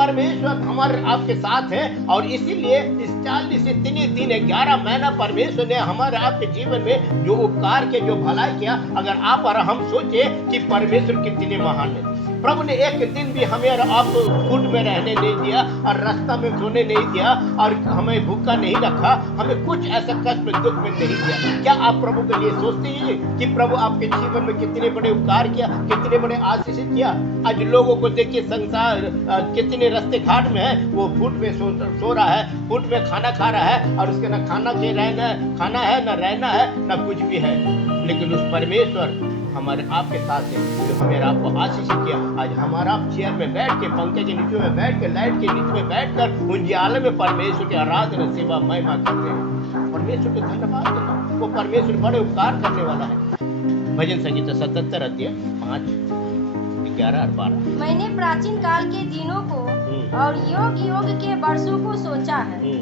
परमेश्वर हमारे आपके साथ है, और इसीलिए इस 40 से 3 दिन 11 महीना परमेश्वर ने हमारे आपके जीवन में जो उपकार के जो भलाई किया, अगर आप और हम सोचे कि परमेश्वर कितने महान है। प्रभु ने एक दिन भी हमें और आपको फूट में रहने नहीं दिया, और रास्ता में सोने नहीं दिया, और हमें भूखा नहीं रखा, हमें कुछ ऐसा कष्ट में दुख में नहीं दिया। क्या आप प्रभु के लिए सोचते हैं कि प्रभु आपके जीवन में कितने बड़े उपकार किया, कितने बड़े आशीष किया? आज लोगों को देखिए, संसार कितने रास्ते घाट में है, वो फूट में सो रहा है, फूट में खाना खा रहा है, और उसके ना खाना के रहना खाना है, ना रहना है, ना कुछ भी है। लेकिन उस परमेश्वर हमारे आपके साथ है, जो हमें आपको आशीष किया। आज हमारा आप चेयर में बैठ के, पंखे के नीचे में बैठ के, लाइट के नीचे में बैठ कर उजियाले में परमेश्वर की आराधना सेवा महिमा करते हैं। परमेश्वर को धन्यवाद देना, वो परमेश्वर बड़े उपकार करने वाला है। भजन संगीता 77 अध्याय 5, 11 और 12। मैंने प्राचीन काल के दिनों को और योग योग के वर्षों को सोचा है।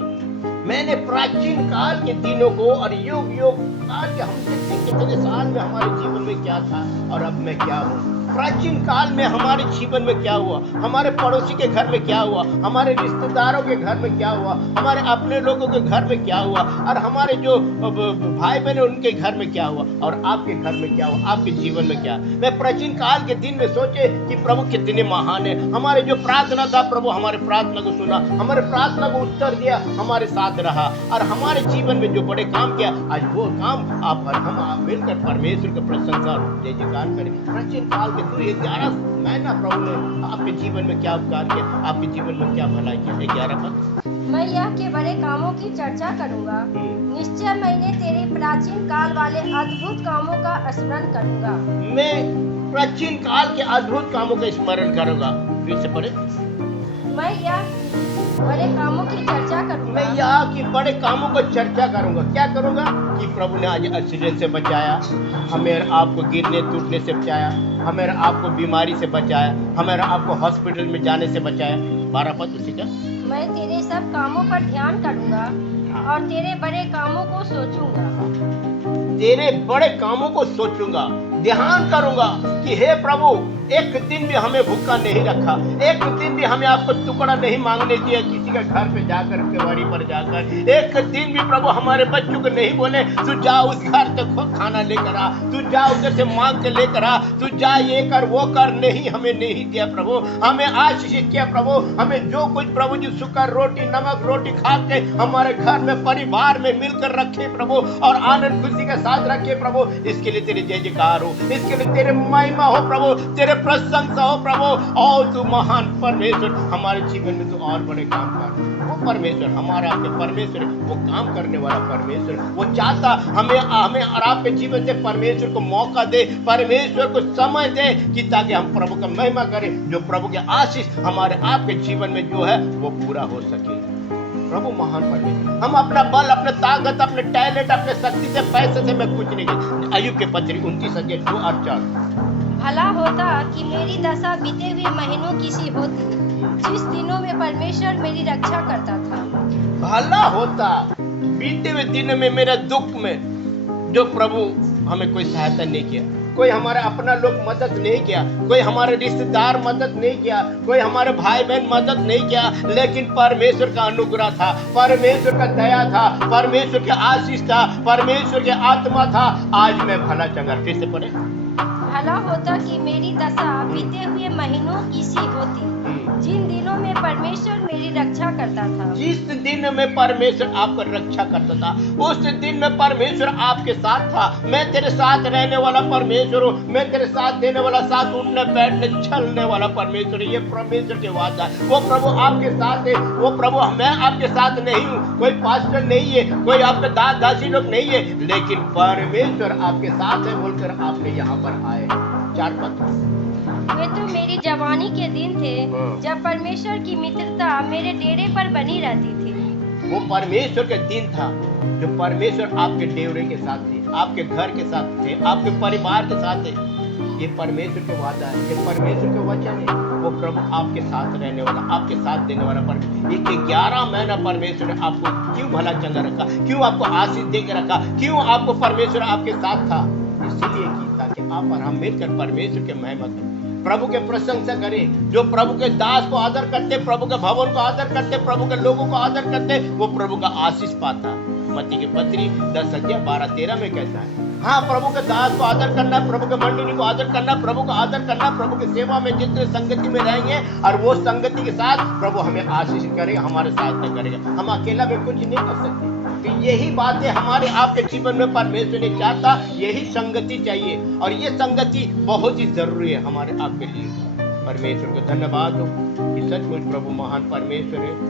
मैंने प्राचीन काल के दिनों को और योग योग काल के, हम देखते कितने साल में हमारे जीवन में क्या था और अब मैं क्या हूँ। प्राचीन काल में हमारे जीवन में क्या हुआ, हमारे पड़ोसी के घर में क्या हुआ, हमारे रिश्तेदारों के घर में क्या हुआ, हमारे अपने लोगों के घर में क्या हुआ, और हमारे जो भाई बहन उनके घर में क्या हुआ, और आपके घर में क्या हुआ, आपके जीवन में क्या। मैं प्राचीन काल के दिन में सोचे कि प्रभु कितने महान है। हमारे जो प्रार्थना था, प्रभु हमारे प्रार्थना को सुना, हमारे प्रार्थना को उत्तर दिया, हमारे साथ रहा, और हमारे जीवन में जो बड़े काम किया, आज वो काम आप और हम मिलकर परमेश्वर की प्रशंसा जय जयकार करें। प्राचीन काल के 11 महीना प्रभु ने आपके जीवन में क्या उपकार किया, आपके जीवन में क्या भलाई किया। 11 पद। मैं यह के बड़े कामों की चर्चा करूंगा। निश्चय मैंने तेरे प्राचीन काल वाले अद्भुत कामों का स्मरण करूंगा। मैं प्राचीन काल के अद्भुत कामों का स्मरण करूंगा। फिर से पढ़े। मैं यह बड़े कामों की चर्चा करूंगा। मैं यहाँ की बड़े कामों को चर्चा करूंगा। क्या करूंगा? कि प्रभु ने आज एक्सीडेंट से बचाया, हमें आपको गिरने टूटने से बचाया, हमें आपको बीमारी से बचाया, हमें आपको हॉस्पिटल में जाने से बचाया। 12 पद उसी का। मैं तेरे सब कामों पर ध्यान करूंगा और तेरे बड़े कामों को सोचूंगा। तेरे बड़े कामों को सोचूंगा, ध्यान करूंगा कि हे प्रभु, एक दिन भी हमें भूखा नहीं रखा, एक दिन भी हमें आपको टुकड़ा नहीं मांगने दिया किसी के घर पे जाकर, केवाड़ी पर जाकर। एक दिन भी प्रभु हमारे बच्चों को नहीं बोले तू जा उस घर से खाना लेकर आ, तू जा उधर से मांग के लेकर आ, तू जा ये कर वो कर। नहीं, हमें नहीं दिया प्रभु, हमें आशीष किया प्रभु। हमें जो कुछ प्रभु जी शुक्र रोटी नमक रोटी खा के हमारे घर में परिवार में मिलकर रखे प्रभु, और आनंद खुशी के साथ रखे प्रभु। इसके लिए तेरे जय जयकार हो, इसके लिए तेरे महिमा हो प्रभु, तेरे प्रशंसा हो प्रभु। और तू महान परमेश्वर, हमारे जीवन में तू और बड़े काम कर। वो परमेश्वर हमारा आपके परमेश्वर, वो काम करने वाला परमेश्वर, वो चाहता हमें और आपके जीवन से परमेश्वर को मौका दे, परमेश्वर को समय दे, कि ताकि हम प्रभु का महिमा करें, जो प्रभु के आशीष हमारे आपके जीवन में जो है वो पूरा हो सके। प्रभु महान परमेश्वर, हम अपना बल, अपने ताकत, अपने टैलेंट, अपने शक्ति से, पैसे से मैं कुछ नहीं कर। अय्यूब के पत्री 29 अध्याय 2 और 4। भला होता कि मेरी दशा बीते हुए महीनों की सी होती, जिस दिनों में परमेश्वर मेरी रक्षा करता था। भला होता बीते हुए दिन में, मेरे दुख में, जो प्रभु हमें कोई सहायता नहीं किया, कोई हमारा अपना लोग मदद नहीं किया, कोई हमारे रिश्तेदार मदद नहीं किया, कोई हमारे भाई बहन मदद नहीं किया, लेकिन परमेश्वर का अनुग्रह था, परमेश्वर का दया था, परमेश्वर के आशीष था, परमेश्वर के आत्मा था। आज मैं भला चंगा। फिर से पढ़े। भला होता कि मेरी दशा बीते हुए महीनों की सी होती, जिन दिनों में परमेश्वर मेरी रक्षा करता था। जिस दिन में परमेश्वर आपका रक्षा करता था, उस दिन में परमेश्वर आपके साथ था। मैं तेरे साथ रहने वाला परमेश्वर हूँ, मैं तेरे साथ देने वाला, साथ उठने बैठने चलने वाला परमेश्वर। ये परमेश्वर के वादा है। वो प्रभु आपके साथ है, वो प्रभु मैं आपके साथ नहीं हूँ, कोई पास्टर नहीं है, कोई आपके दास दासी लोग नहीं है, लेकिन परमेश्वर आपके साथ है बोलकर आपने यहाँ पर आए। 4 पद। वे तो मेरी जवानी के दिन थे, जब परमेश्वर की मित्रता मेरे डेरे पर बनी रहती थी। वो परमेश्वर के दिन था, जो परमेश्वर आपके डेरे के साथ थे, आपके घर के साथ थे, आपके परिवार के साथ थे। ये परमेश्वर का वादा है, ये परमेश्वर का वचन है। वो प्रभु आपके साथ रहने वाला, आपके साथ देने वाला परमेश्वर। ये 11 महीना परमेश्वर ने आपको क्यों भला चंगा रखा, क्यों आपको आशीष देकर रखा, क्यों आपको परमेश्वर आपके साथ था? इसलिए कि ताकि आप और हम मिलकर परमेश्वर के महिमा करें। प्रभु के प्रशंसा करे, जो प्रभु के दास को आदर करते, प्रभु के भवन को आदर करते, प्रभु के लोगों को आदर करते, वो प्रभु का आशीष पाता। मत्ती की पत्री 10:12-13 में कहता है। हाँ, प्रभु के दास को आदर करना, प्रभु के मंडली को आदर करना, प्रभु को आदर करना, प्रभु की सेवा में जितने संगति में रहेंगे और वो संगति के साथ प्रभु हमें आशीष करेगा, हमारे साथ करेगा। हम अकेला में कुछ नहीं कर सकते। तो यही बातें हमारे आपके जीवन में परमेश्वर ने चाहता, यही संगति चाहिए और ये संगति बहुत ही जरूरी है हमारे आपके लिए। परमेश्वर को धन्यवाद हो कि सचमुच प्रभु महान परमेश्वर है।